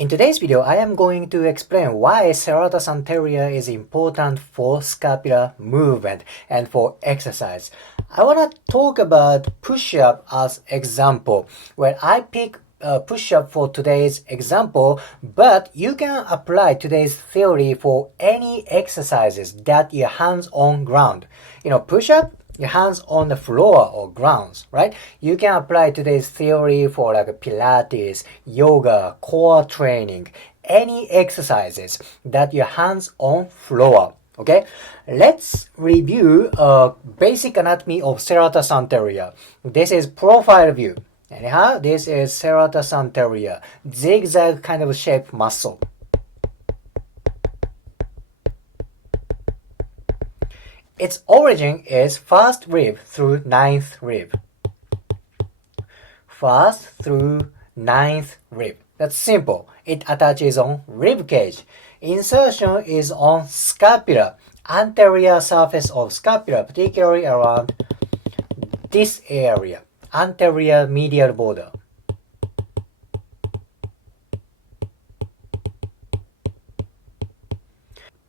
In today's video, I am going to explain why serratus anterior is important for scapular movement and for exercise. I want to talk about push-up as example, where I pick push-up for today's example, but you can apply today's theory for any exercises that your hands on ground. Push-up, your hands on the floor or grounds, right? You can apply today's theory for like Pilates, yoga, core training, any exercises that your hands on floor. Okay, let's review basic anatomy of serratus anterior. This is profile view. Anyhow, this is serratus anterior, zigzag kind of shape muscle. Its origin is first rib through ninth rib. First through ninth rib. That's simple. It attaches on rib cage. Insertion is on scapula, anterior surface of scapula, particularly around this area, anterior medial border.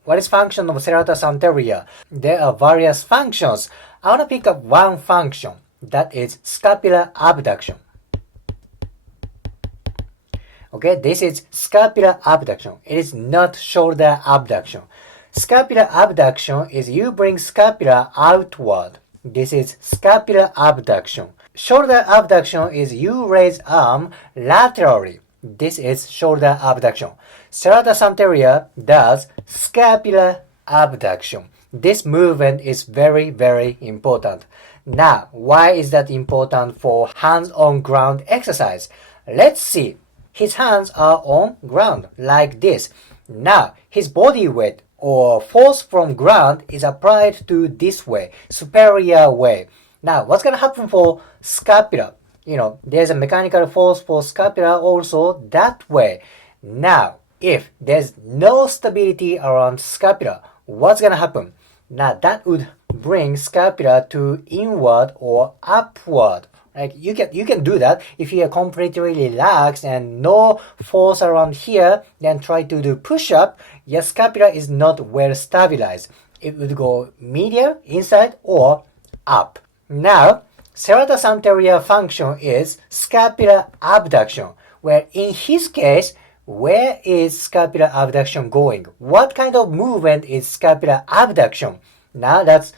What is function of serratus anterior? There are various functions. I want to pick up one function, that is scapular abduction. Okay, this is scapular abduction. It is not shoulder abduction. Scapular abduction is you bring scapula outward. This is scapular abduction. Shoulder abduction is you raise arm laterally. This is shoulder abduction. Serratus anterior does scapular abduction. This movement is very, very important. Now, why is that important for hands on ground exercise? Let's see. His hands are on ground like this. Now, his body weight or force from ground is applied to this way, superior way. Now, what's going to happen for scapula? There's a mechanical force for scapula also that way. Now, if there's no stability around scapula, what's going to happen? Now, that would bring scapula to inward or upward. Like you can do that if you are completely relaxed and no force around here, then try to do push-up. Your scapula is not well stabilized. It would go medial, inside, or up. Now, serratus anterior function is scapular abduction, where in his case, where is scapular abduction going? What kind of movement is scapular abduction? Now that's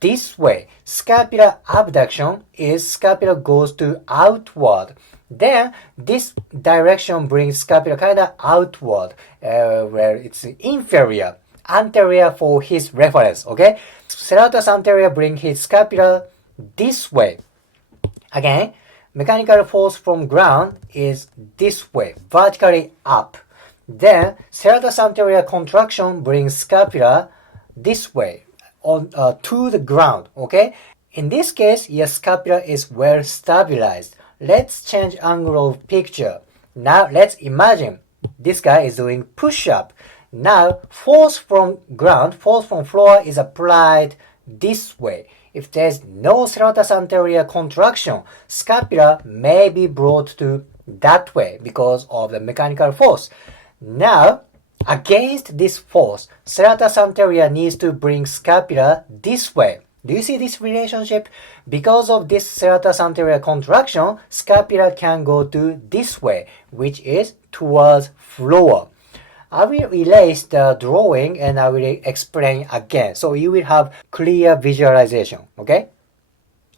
this way. Scapular abduction is scapula goes to outward. Then this direction brings scapula kind of outward, where it's inferior. Anterior for his reference, okay? Serratus anterior bring his scapula this way. Again, mechanical force from ground is this way, vertically up. Then serratus anterior contraction brings scapula this way on to the ground, okay? In this case, your scapula is well stabilized. Let's change angle of picture. Now let's imagine this guy is doing push-up. Now force from ground, force from floor is applied this way. If there's no serratus anterior contraction, scapula may be brought to that way because of the mechanical force. Now, against this force, serratus anterior needs to bring scapula this way. Do you see this relationship? Because of this serratus anterior contraction, scapula can go to this way, which is towards floor. I will erase the drawing and I will explain again. So you will have clear visualization, okay?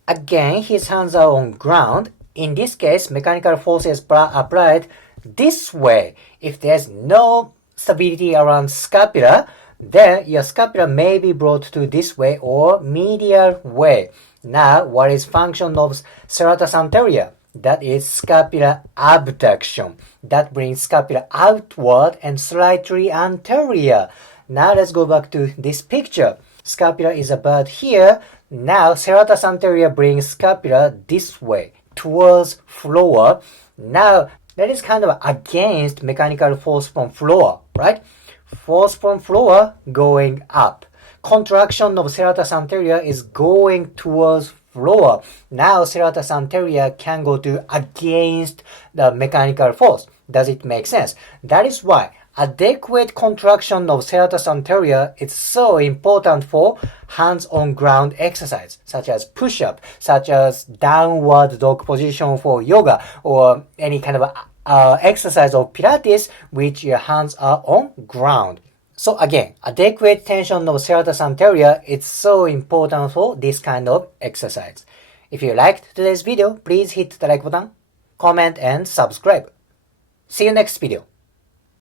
Again, his hands are on ground. In this case, mechanical force is applied this way. If there's no stability around scapula, then your scapula may be brought to this way or medial way. Now, what is function of serratus anterior? That is scapular abduction. That brings scapula outward and slightly anterior. Now let's go back to this picture. Scapula is about here. Now serratus anterior brings scapula this way, towards floor. Now that is kind of against mechanical force from floor, right? Force from floor going up. Contraction of serratus anterior is going towards floor. Now serratus anterior can go to against the mechanical force. Does it make sense? That is why adequate contraction of serratus anterior is so important for hands-on ground exercise, such as push-up, such as downward dog position for yoga, or any kind of exercise of Pilates, which your hands are on ground. So again, adequate tension of serratus anterior is so important for this kind of exercise. If you liked today's video, please hit the like button, comment, and subscribe. See you next video.